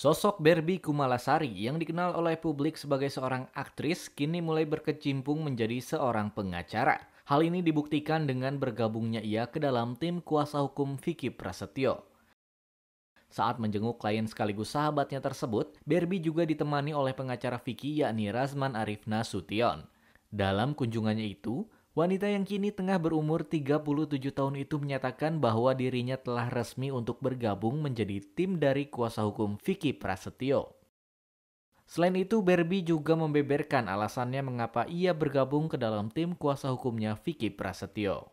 Sosok Barbie Kumalasari yang dikenal oleh publik sebagai seorang aktris kini mulai berkecimpung menjadi seorang pengacara. Hal ini dibuktikan dengan bergabungnya ia ke dalam tim kuasa hukum Vicky Prasetyo. Saat menjenguk klien sekaligus sahabatnya tersebut, Barbie juga ditemani oleh pengacara Vicky yakni Razman Arif Nasution. Dalam kunjungannya itu, wanita yang kini tengah berumur 37 tahun itu menyatakan bahwa dirinya telah resmi untuk bergabung menjadi tim dari kuasa hukum Vicky Prasetyo. Selain itu, Barbie juga membeberkan alasannya mengapa ia bergabung ke dalam tim kuasa hukumnya Vicky Prasetyo.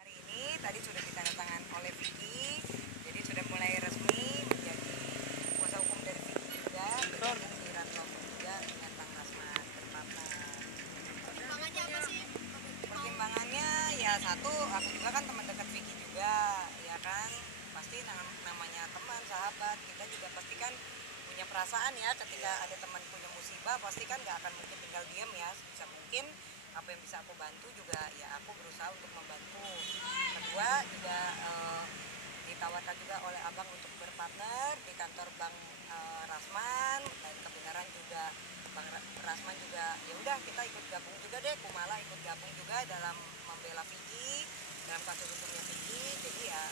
Hari ini tadi sudah ditandatangan oleh Vicky, jadi sudah mulai resmi menjadi kuasa hukum dari Vicky juga, bergabung di Ranlov juga dengan Bang Rasman berpartner. Perkembangannya apa sih? Pertimbangannya ya satu, aku juga kan teman dekat Vicky juga, ya kan, pasti namanya teman, sahabat, kita juga pasti kan punya perasaan ya ketika ada teman punya musibah, pasti kan nggak akan mungkin tinggal diem ya, sebisa mungkin apa yang bisa aku bantu juga ya aku berusaha untuk membantu. Kedua juga ditawarkan juga oleh abang untuk berpartner di kantor Bang Rasman, dan kebenaran juga Bang Rasman juga ya udah kita ikut gabung juga deh, Kumala ikut gabung juga dalam membela Vicky dalam kasus hukumnya Vicky. Jadi ya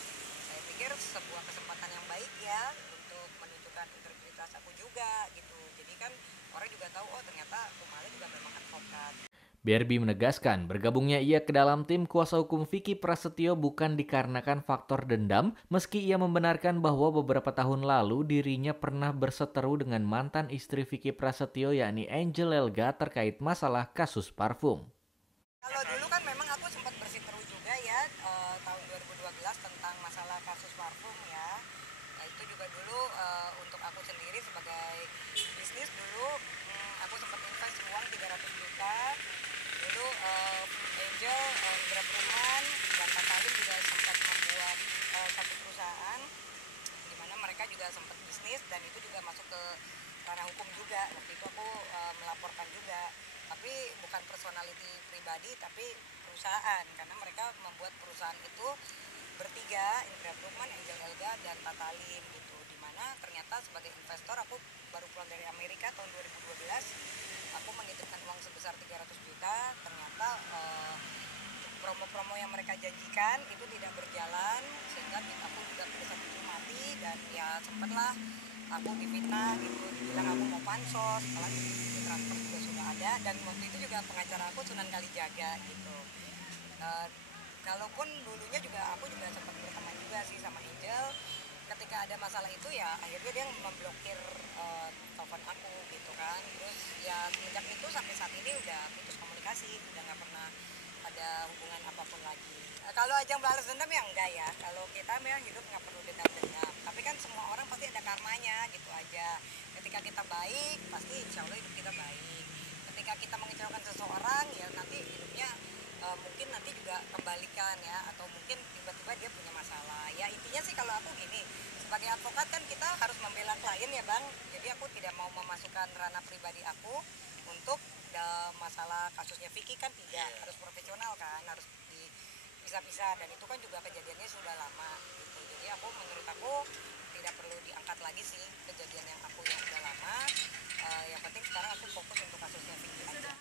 saya pikir sebuah kesempatan yang baik ya untuk menunjukkan integritas aku juga gitu. Jadi kan orang juga tahu oh ternyata Kumala juga memang advokat. Barbie menegaskan bergabungnya ia ke dalam tim kuasa hukum Vicky Prasetyo bukan dikarenakan faktor dendam, meski ia membenarkan bahwa beberapa tahun lalu dirinya pernah berseteru dengan mantan istri Vicky Prasetyo yakni Angel Elga terkait masalah kasus parfum. Kalau dulu kan memang aku sempat bersiteru juga ya tahun 2012 tentang masalah kasus parfum ya. Nah itu juga dulu untuk aku sendiri sebagai bisnis dulu aku sempat invest uang 300 juta. Dulu Angel, Indra Bruman, dan Kak Salim juga sempat membuat satu perusahaan di mana mereka juga sempat bisnis dan itu juga masuk ke ranah hukum juga. Waktu itu aku melaporkan juga, tapi bukan personality pribadi tapi perusahaan, karena mereka membuat perusahaan itu bertiga, Indra Bruckman, Angel Elga, dan Tatalim gitu. Dimana ternyata sebagai investor aku baru pulang dari Amerika tahun 2012, aku menitipkan uang sebesar 300 juta, ternyata promo-promo yang mereka janjikan itu tidak berjalan, sehingga aku juga bisa mati dan ya sempatlah aku difitnah gitu, dibilang aku mau pansos, kalau di transfer juga sudah ada, dan waktu itu juga pengacara aku Sunan Kalijaga gitu. Eh, Kalaupun dulunya juga aku juga sempat berteman juga sih sama Angel, ketika ada masalah itu ya akhirnya dia memblokir telepon aku gitu kan. Terus ya semenjak itu sampai saat ini udah putus komunikasi, udah nggak pernah ada hubungan apapun lagi. Kalau ajang balas dendam ya enggak ya, kalau kita memang hidup nggak perlu dendam-dendam, tapi kan semua orang pasti ada karmanya gitu aja. Ketika kita baik pasti insya Allah hidup kita baik, ketika kita mengecewakan seseorang ya nanti hidupnya mungkin nanti juga kembalikan ya, atau mungkin tiba-tiba dia punya masalah ya. Intinya sih kalau aku gini, sebagai advokat kan kita harus membela klien ya bang, jadi aku tidak mau memasukkan ranah pribadi aku untuk masalah kasusnya Vicky, kan tidak harus profesional kan, harus dipisah-pisah, dan itu kan juga kejadiannya sudah lama gitu. Jadi aku menurut aku tidak perlu diangkat lagi sih kejadian yang aku yang udah lama. Yang penting sekarang aku fokus untuk kasusnya Vicky aja.